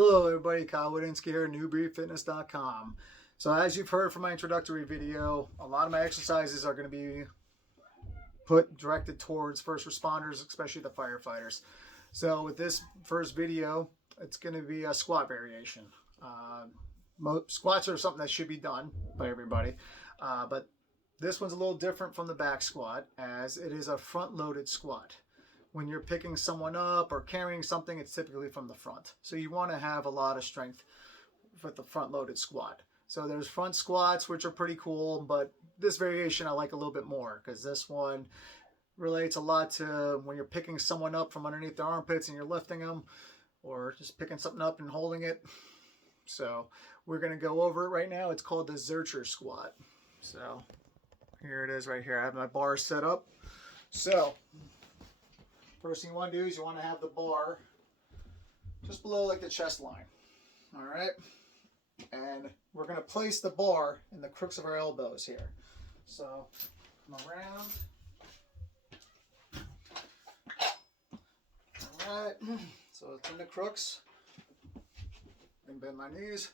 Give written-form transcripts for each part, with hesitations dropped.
Hello everybody, Kyle Wadinsky here, newbreedfitness.com. So as you've heard from my introductory video, a lot of my exercises are going to be directed towards first responders, especially the firefighters. So with this first video, it's going to be a squat variation. Squats are something that should be done by everybody, but this one's a little different from the back squat as it is a front-loaded squat. When you're picking someone up or carrying something, it's typically from the front. So you want to have a lot of strength with the front-loaded squat. So there's front squats, which are pretty cool, but this variation I like a little bit more because this one relates a lot to when you're picking someone up from underneath their armpits and you're lifting them, or just picking something up and holding it. So we're going to go over it right now. It's called the Zercher squat. So here it is right here. I have my bar set up. So first thing you want to do is you want to have the bar just below like the chest line. All right. And we're going to place the bar in the crooks of our elbows here. So come around. All right. So it's in the crooks. And bend my knees.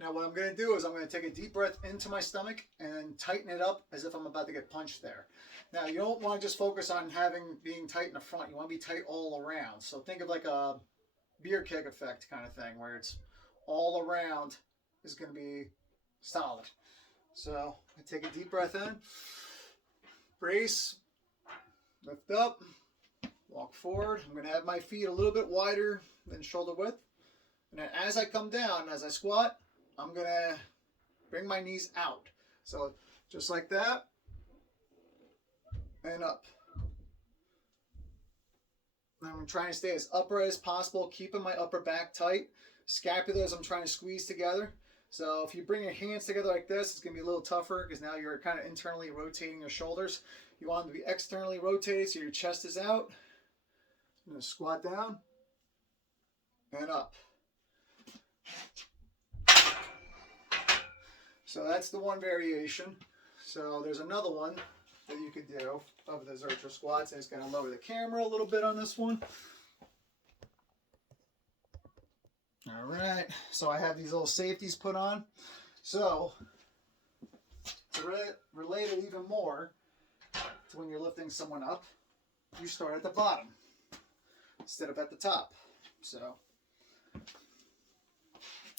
Now what I'm going to do is I'm going to take a deep breath into my stomach and tighten it up as if I'm about to get punched there. Now you don't want to just focus on being tight in the front. You want to be tight all around. So think of like a beer keg effect kind of thing where it's all around is going to be solid. So I take a deep breath in, brace, lift up, walk forward. I'm going to have my feet a little bit wider than shoulder width. And then as I come down, as I squat, I'm going to bring my knees out. So just like that and up. And I'm trying to stay as upright as possible, keeping my upper back tight. Scapulas I'm trying to squeeze together. So if you bring your hands together like this, it's going to be a little tougher because now you're kind of internally rotating your shoulders. You want them to be externally rotated so your chest is out. I'm going to squat down and up. So that's the one variation. So there's another one that you could do of the Zercher squats. I'm just going to lower the camera a little bit on this one. All right, so I have these little safeties put on. So to relate it even more to when you're lifting someone up, you start at the bottom instead of at the top. So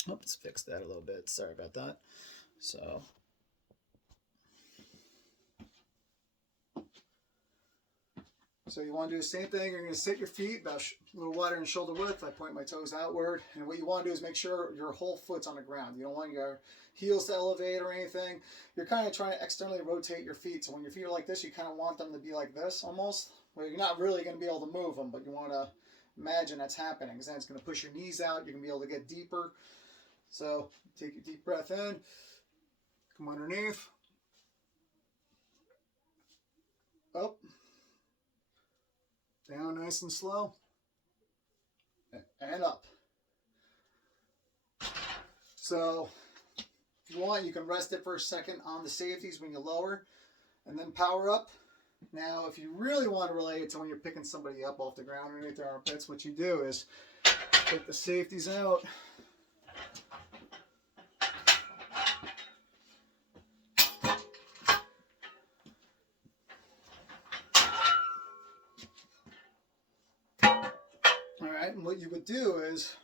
let's fix that a little bit. Sorry about that. So you want to do the same thing. You're going to sit your feet about a little wider than shoulder width. I point my toes outward. And what you want to do is make sure your whole foot's on the ground. You don't want your heels to elevate or anything. You're kind of trying to externally rotate your feet. So when your feet are like this, you kind of want them to be like this almost. Well, you're not really going to be able to move them, but you want to imagine that's happening. Because then it's going to push your knees out. You're going to be able to get deeper. So take a deep breath in. Come underneath. Up. Down nice and slow. And up. So if you want, you can rest it for a second on the safeties when you lower and then power up. Now, if you really want to relate it to when you're picking somebody up off the ground underneath their armpits, what you do is take the safeties out. And what you would do is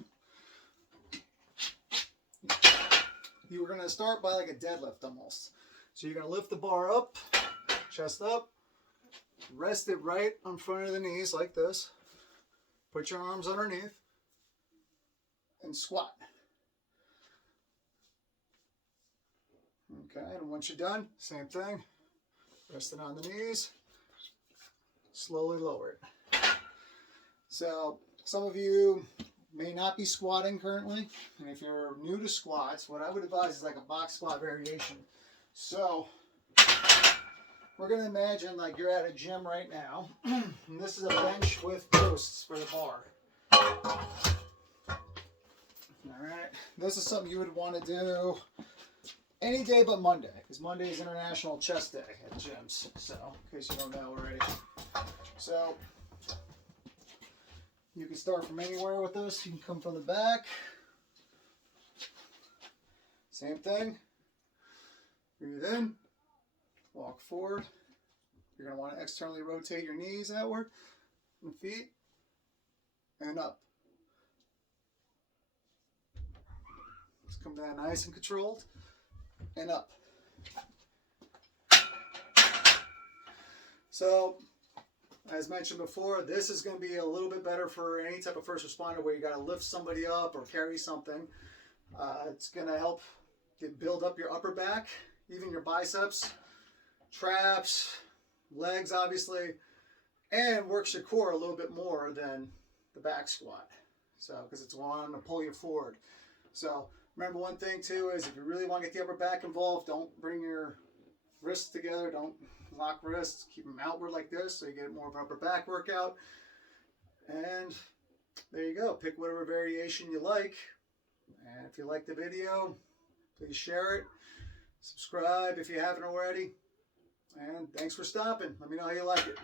you were going to start by like a deadlift almost. So you're going to lift the bar up, chest up, rest it right in front of the knees like this. Put your arms underneath and squat. Okay, and once you're done, same thing. Rest it on the knees. Slowly lower it. So some of you may not be squatting currently, and if you're new to squats, what I would advise is like a box squat variation. So we're going to imagine like you're at a gym right now, and this is a bench with posts for the bar. All right, this is something you would want to do any day but Monday, because Monday is International Chest Day at gyms, so in case you don't know already. So you can start from anywhere with this. You can come from the back, Same thing. Breathe in, walk forward. You're going to want to externally rotate your knees outward and feet, and up. Just come down nice and controlled, and up. So, as mentioned before, this is going to be a little bit better for any type of first responder where you got to lift somebody up or carry something. It's going to help build up your upper back, even your biceps, traps, legs obviously, and works your core a little bit more than the back squat. So, because it's one to pull you forward. So, remember one thing too is if you really want to get the upper back involved, don't bring your wrists together, don't lock wrists, keep them outward like this so you get more of an upper back workout. And there you go, pick whatever variation you like. And if you like the video, please share it, subscribe if you haven't already, and thanks for stopping. Let me know how you like it.